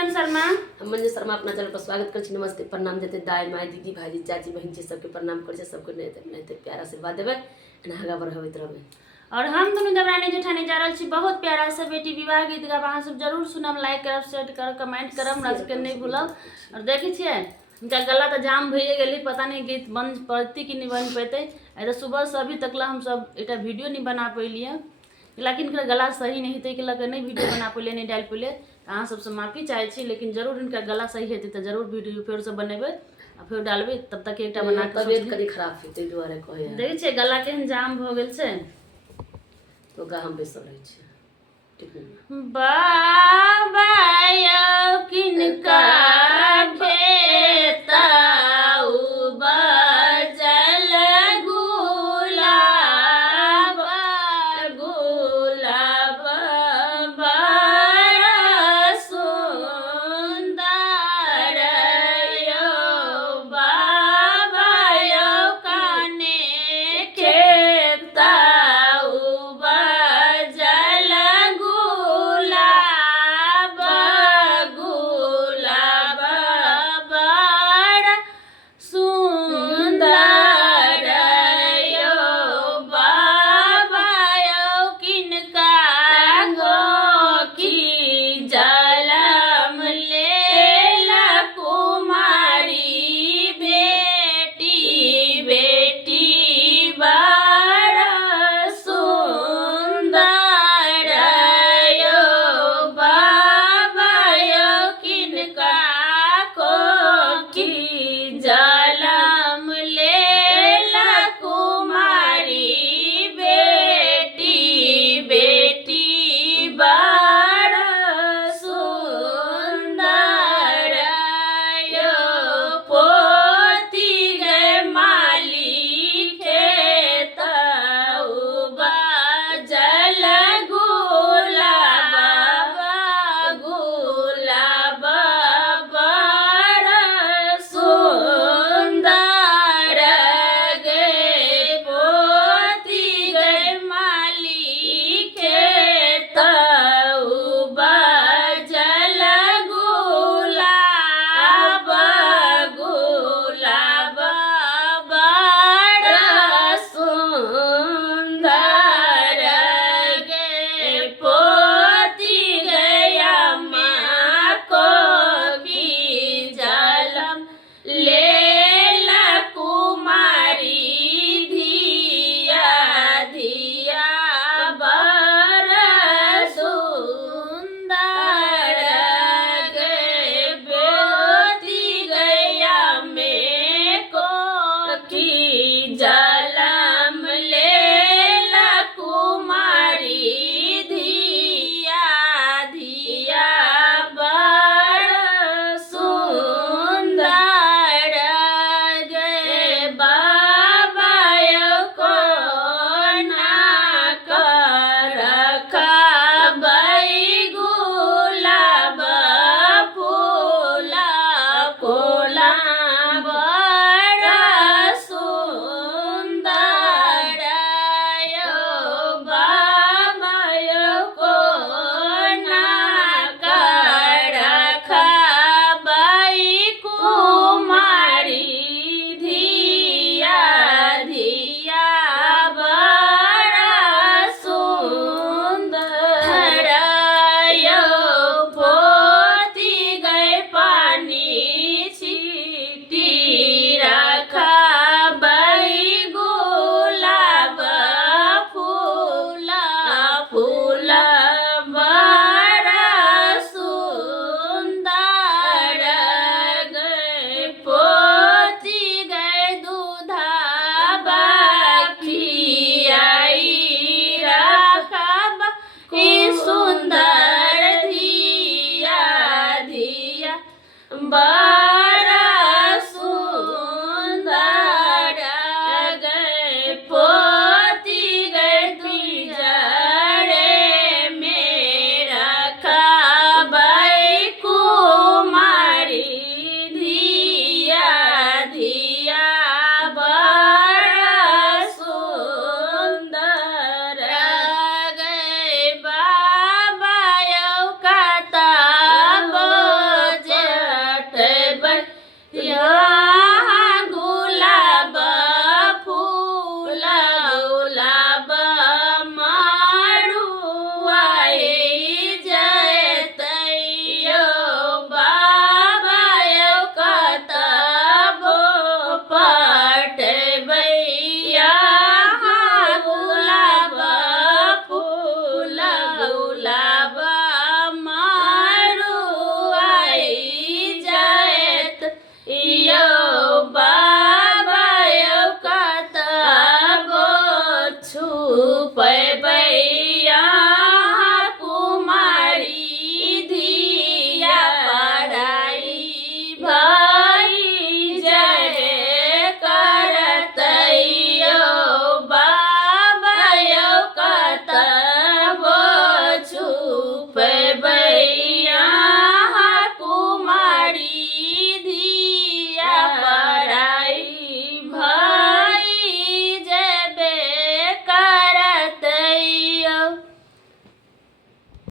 मिलन शर्मा। हम मंजू शर्मा अपना चैनल पर स्वागत कर छी। नमस्ते प्रणाम देते दाई माई दीदी भाईजी चाची बहन जी सबके प्रणाम कर सबको नहीं प्यार आशीर्वाद देवे आगा बढ़ाबैत रहबै। और हम दोनों देवरानी जेठानी जा रहल छी बहुत प्यारा से बेटी विवाह गीत गाब। अहाँ सब जरूर सुनब, लाइक करब, शेयर करब, कमेंट करब, हमरा सबके नहीं भूलब। और देखे छिए इनका गला तो जाम भइए गेली, पता नहीं गीत बन पड़ती कि नहीं बन पेते। तो सुबह से अभी तक हम सब एक वीडियो नहीं बना पैलिए, लेकिन इनका गला सही नहीं थे कि नहीं वीडियो बना पैलिए, नहीं डाल पैलिए। अहाँ सबसे माफी चाहे छी, लेकिन जरूर इनका गला सही हेतै तो जरूर वीडियो फिर से बनेबै आ फिर डालबै। तब तक एक बना के तबियत कनी खराब छै तै दुआरे कहै देखै छियै गला केहन जाम भ गेल छै तो गा हम बैसल रहै छी। ठीक है बाय।